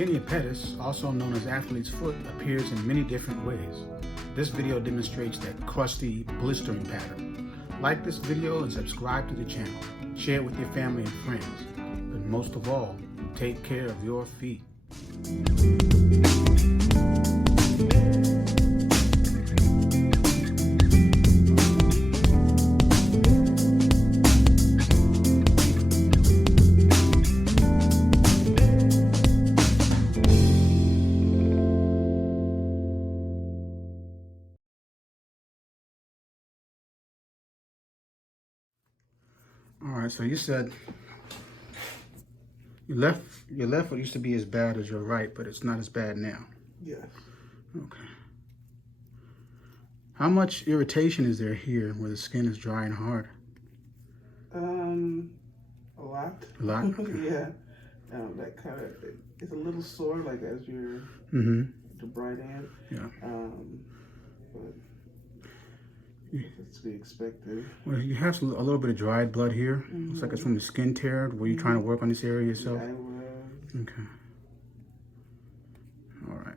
Tinea Pedis, also known as athlete's foot, appears in many different ways. This video demonstrates that crusty, blistering pattern. Like this video and subscribe to the channel. Share it with your family and friends. But most of all, take care of your feet. All right, so you said your left foot used to be as bad as your right, but it's not as bad now. Yes. Okay. How much irritation is there here where the skin is dry and hard? A lot. A lot? Okay. Yeah. That kind of, it's a little sore, like as you're the bright end. Yeah. But it's to be expected. Well, you have a little bit of dried blood here. Looks like it's from the skin tear. Were you trying to work on this area yourself? Yeah, I was. Okay. All right.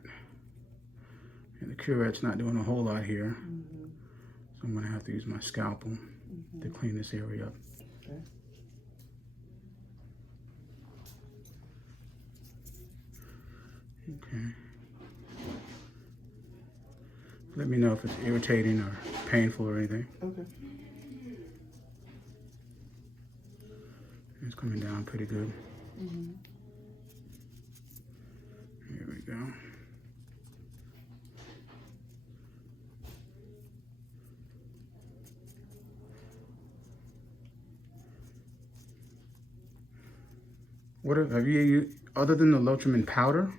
And the curette's not doing a whole lot here. So I'm going to have to use my scalpel to clean this area up. Okay. Okay. Let me know if it's irritating or painful or anything. Okay. It's coming down pretty good. Here we go. What have you, other than the Lotrimin powder,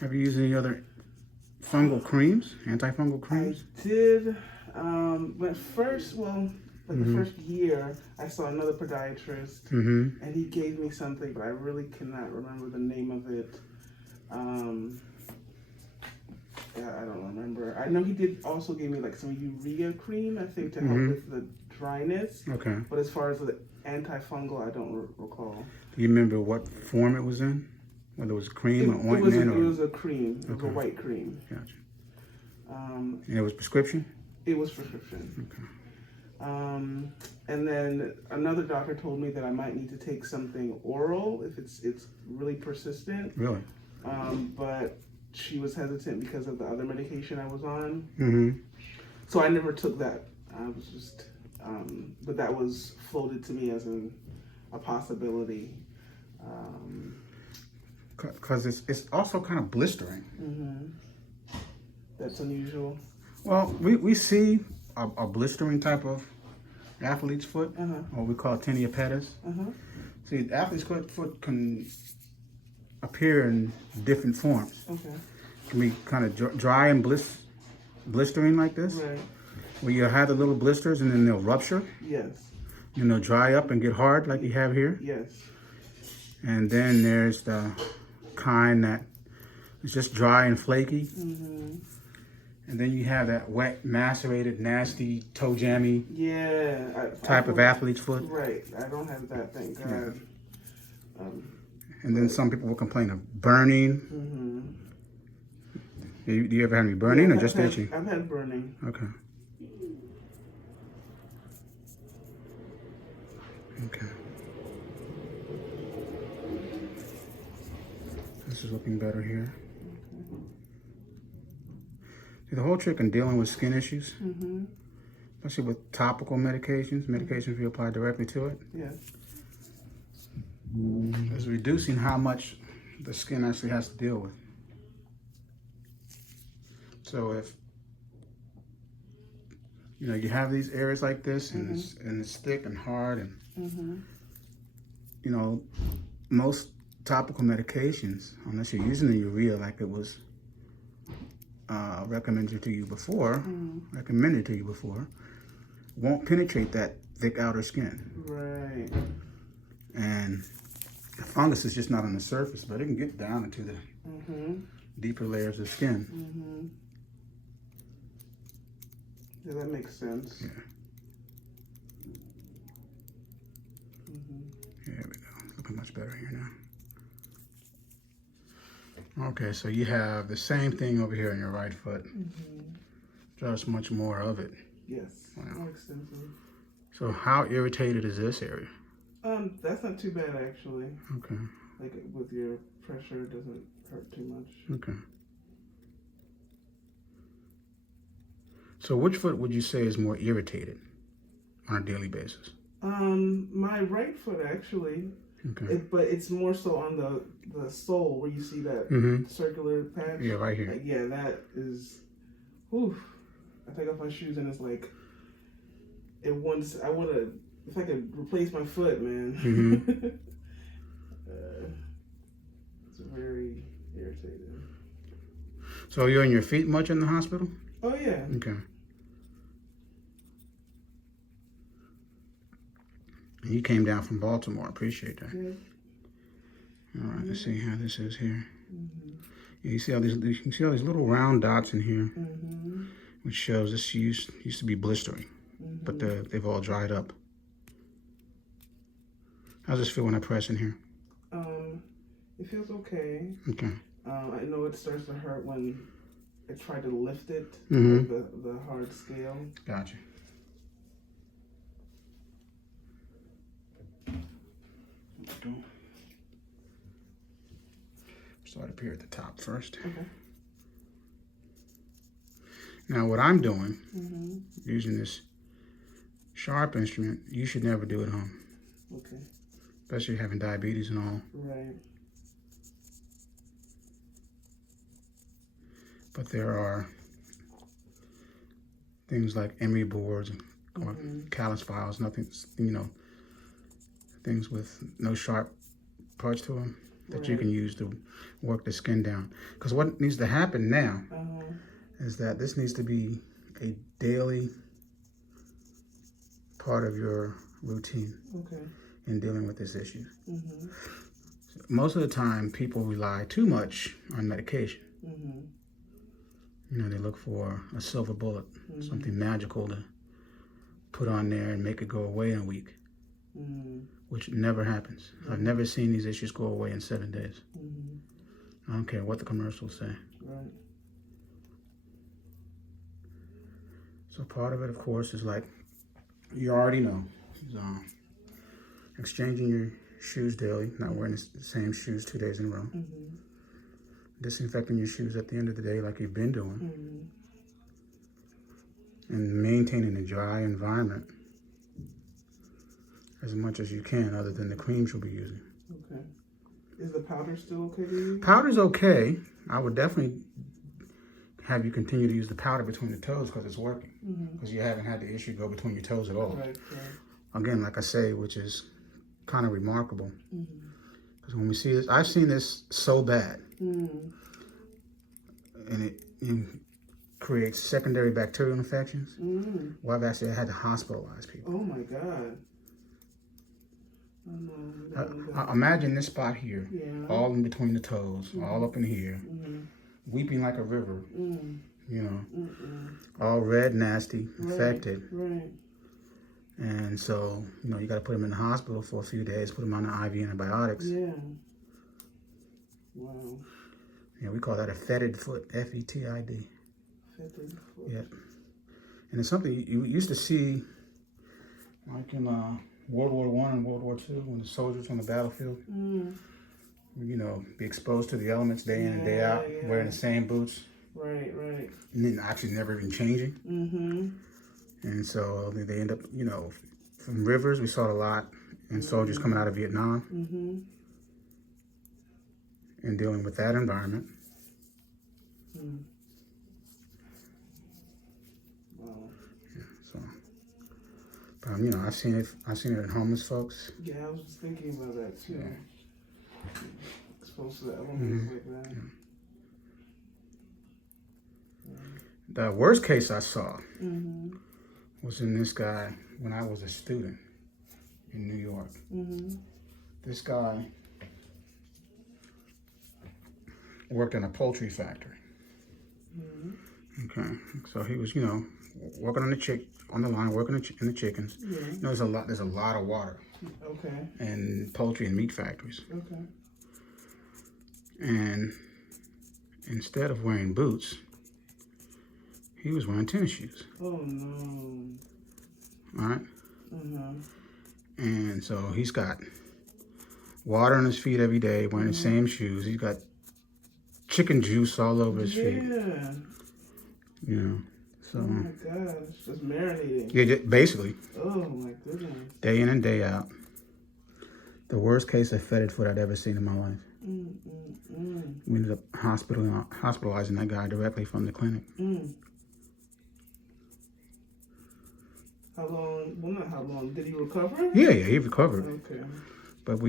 have you used any other fungal creams, antifungal creams? I did. But first, the first year, I saw another podiatrist, and he gave me something, but I really cannot remember the name of it. Yeah, I don't remember. I know he did also give me like some urea cream, I think, to help with the dryness. Okay. But as far as the antifungal, I don't recall. Do you remember what form it was in? Whether it was cream or ointment? It was a cream. It was a white cream. Gotcha. And it was prescription? It was prescription. Okay. And then another doctor told me that I might need to take something oral if it's really persistent. Really? But she was hesitant because of the other medication I was on. So I never took that. I was just, but that was floated to me as a possibility. Because it's also kind of blistering. That's unusual. Well, we see a blistering type of athlete's foot, what we call Tinea Pedis. See, the athlete's foot can appear in different forms. Okay. It can be kind of dry and blistering like this, Right. where you have the little blisters and then they'll rupture. Yes. And they'll dry up and get hard like you have here. Yes. And then there's the kind that is just dry and flaky. And then you have that wet, macerated, nasty, toe jammy type of athlete's foot. Right. I don't have that, thank God. And then some people will complain of burning. Do you ever have any burning or just itching? I've had burning. Okay. Okay. This is looking better here. See, the whole trick in dealing with skin issues, especially with topical medications you apply directly to it, Yes. is reducing how much the skin actually has to deal with. So if you have these areas like this and it's thick and hard and most topical medications, unless you're using the urea like it was recommended to you before, won't penetrate that thick outer skin. Right. And the fungus is just not on the surface, but it can get down into the deeper layers of skin. Yeah, that makes sense. Yeah. Here we go. Looking much better here now. Okay, so you have the same thing over here in your right foot. Just much more of it. Yes, wow. More extensive. So how irritated is this area? That's not too bad actually. Okay. Like with your pressure, it doesn't hurt too much. Okay. So which foot would you say is more irritated on a daily basis? My right foot actually. Okay. But it's more so on the sole where you see that circular patch. Yeah, right here. Like, yeah, that is. Whew. I take off my shoes and it's like it wants. I want to. If I could replace my foot, man. It's very irritating. So you're on your feet much in the hospital? Oh yeah. Okay. You came down from Baltimore. I appreciate that. Yeah. All right, let's see how this is here. Yeah, you see all these little round dots in here, which shows this used to be blistering, but they've all dried up. How's this feel when I press in here? It feels okay. Okay. I know it starts to hurt when I try to lift it, the hard scale. Gotcha. Start up here at the top first. Okay. Now what I'm doing, using this sharp instrument, you should never do at home. Okay. Especially having diabetes and all. Right. But there are things like emery boards or callus files, nothing, things with no sharp parts to them that you can use to work the skin down. Because what needs to happen now is that this needs to be a daily part of your routine in dealing with this issue. Most of the time, people rely too much on medication. They look for a silver bullet, something magical to put on there and make it go away in a week, which never happens. I've never seen these issues go away in 7 days. I don't care what the commercials say. Right. So part of it, of course, is like you already know, is exchanging your shoes daily, not wearing the same shoes 2 days in a row. Disinfecting your shoes at the end of the day like you've been doing. And maintaining a dry environment as much as you can, other than the creams you'll be using. Okay. Is the powder still okay to use? Powder's okay. I would definitely have you continue to use the powder between the toes because it's working. Because you haven't had the issue go between your toes at all. Right. Again, like I say, which is kind of remarkable. Because when we see this, I've seen this so bad. And it creates secondary bacterial infections. Well, I've actually had to hospitalize people. Oh my God. Imagine this spot here, all in between the toes, all up in here, weeping like a river, all red, nasty, infected. Right. And so, you got to put them in the hospital for a few days, put them on the IV antibiotics. Yeah. Wow. Yeah, we call that a fetid foot, F-E-T-I-D. Fetid foot. Yeah. And it's something you used to see, like in World War I and World War II, when the soldiers on the battlefield, be exposed to the elements day in and day out, wearing the same boots. Right. And then actually never even changing. And so they end up, from rivers, we saw it a lot, and soldiers coming out of Vietnam and dealing with that environment. Wow. Yeah, so, but I've seen it in homeless folks. Yeah, I was just thinking about that too. Yeah. Exposed to the elements like that. The worst case I saw was in this guy when I was a student in New York. This guy worked in a poultry factory. Okay, so he was, working on the line, working in the chickens. There's a lot of water. Okay. And poultry and meat factories. Okay. And instead of wearing boots, he was wearing tennis shoes. Oh no. All right. And so he's got water on his feet every day, wearing the same shoes. He's got chicken juice all over his feet. Yeah. You know, so. Oh my God, it's just marinating. Yeah, basically. Oh my goodness. Day in and day out. The worst case of fetid foot I'd ever seen in my life. We ended up hospitalizing that guy directly from the clinic. How long? Well, not how long. Did he recover? Yeah, he recovered. Okay. But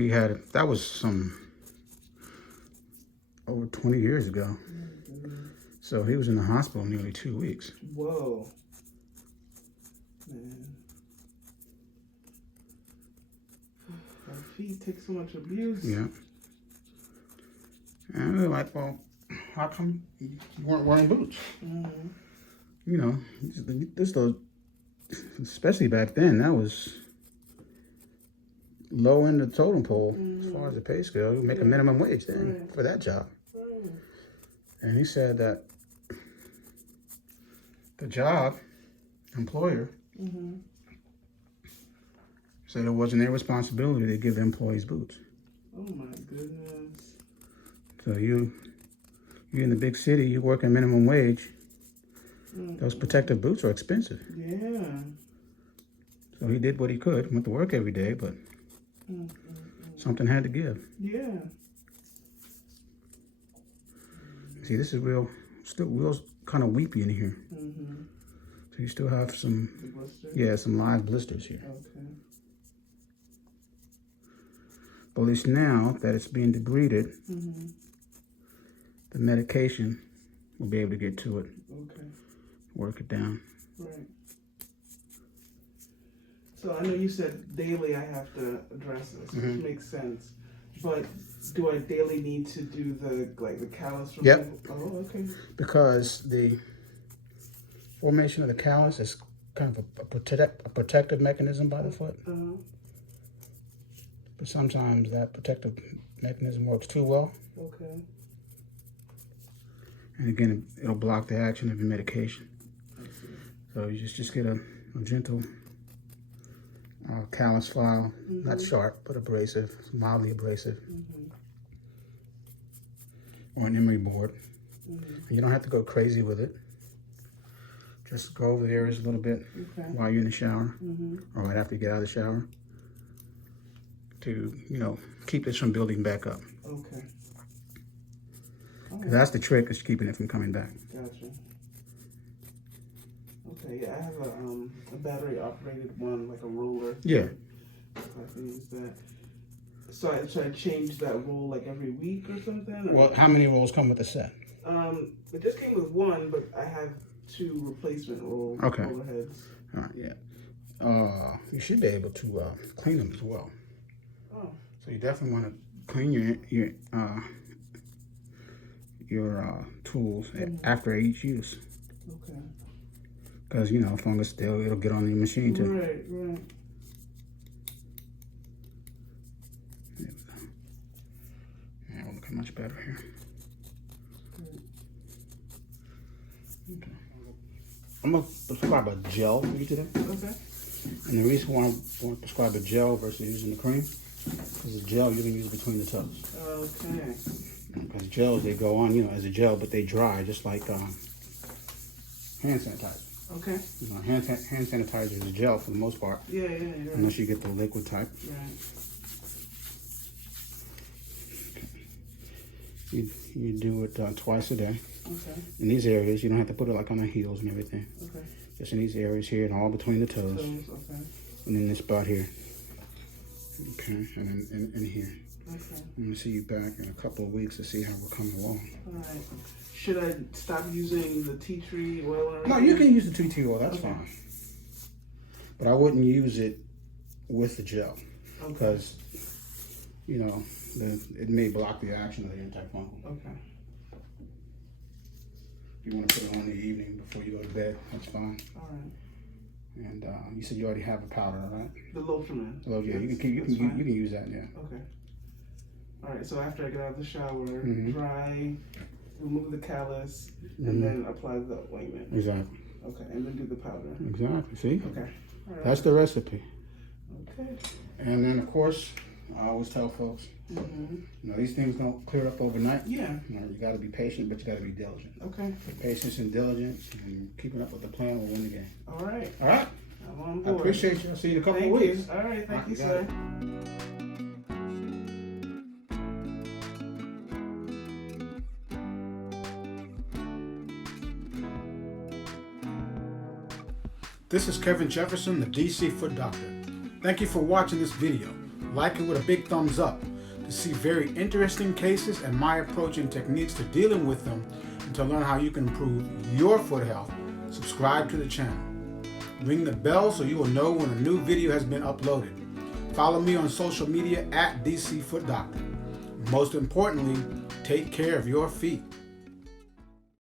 that was over 20 years ago. So he was in the hospital nearly 2 weeks. Whoa. Man. Our feet take so much abuse. Yeah. And we were like, well, how come you weren't wearing boots? You know, especially back then, that was low end of the totem pole as far as the pay scale. You make a minimum wage then for that job. And he said that the job employer said it wasn't their responsibility to give the employees boots. Oh my goodness. So you in the big city, you work in minimum wage. Those protective boots are expensive. Yeah. So he did what he could, went to work every day, but something had to give. Yeah. See, this is still real kind of weepy in here. So you still have some live blisters here. Okay. But at least now that it's being debrided, the medication will be able to get to it. Okay. Work it down. Right. So I know you said daily I have to address this, which makes sense. But do I daily need to do the callus removal? Yep. Oh, okay. Because the formation of the callus is kind of a protective mechanism by the foot. But sometimes that protective mechanism works too well. Okay. And again, it'll block the action of your medication. So you just get a gentle callus file, not sharp, but abrasive, mildly abrasive, or an emery board. And you don't have to go crazy with it. Just go over the areas a little bit while you're in the shower, or right after you get out of the shower, to keep this from building back up. Okay. That's the trick, is keeping it from coming back. Gotcha. Okay, yeah, I have a battery operated one, like a roller. Yeah. I can use that. So I change that roll like every week or something? Or? Well, how many rolls come with the set? It just came with one, but I have 2 replacement roller heads. All right, yeah. You should be able to clean them as well. Oh. So you definitely want to clean your tools after each use. Okay. Because, fungus, it'll get on the machine too. Right. There we go. Yeah, we're looking much better here. Okay. I'm going to prescribe a gel for you today. Okay. And the reason why I want to prescribe a gel versus using the cream is the gel you can use between the toes. Okay. Because gels, they go on, as a gel, but they dry just like hand sanitizer. Okay. Hand sanitizer is a gel for the most part. Yeah, you're right. Unless you get the liquid type. Right. Okay. You do it twice a day. Okay. In these areas, you don't have to put it like on the heels and everything. Okay. Just in these areas here and all between the toes. Okay. And then this spot here. Okay, and then in here. Okay. I'm going to see you back in a couple of weeks to see how we're coming along. All right. Should I stop using the tea tree oil? No, you can use the tea tree oil. That's fine. But I wouldn't use it with the gel. Because, it may block the action of the antifungal. Okay. If you want to put it on in the evening before you go to bed, that's fine. All right. And you said you already have a powder, right? The Lotramin. Oh, yeah, you can use that, yeah. Okay. All right, so after I get out of the shower, dry, remove the callus, and then apply the ointment. Exactly. Okay, and then do the powder. Exactly. See? Okay. All right. That's the recipe. Okay. And then, of course, I always tell folks, you know, these things don't clear up overnight. Yeah. You know, you got to be patient, but you got to be diligent. Okay. Patience and diligence, and keeping up with the plan will win the game. All right. All right. I'm on I board. appreciate you. I'll see you in a couple Thank of weeks. you. All right. Thank you, got sir. it. This is Kevin Jefferson, the DC Foot Doctor. Thank you for watching this video. Like it with a big thumbs up. To see very interesting cases and my approach and techniques to dealing with them, and to learn how you can improve your foot health, subscribe to the channel. Ring the bell so you will know when a new video has been uploaded. Follow me on social media at DC Foot Doctor. Most importantly, take care of your feet.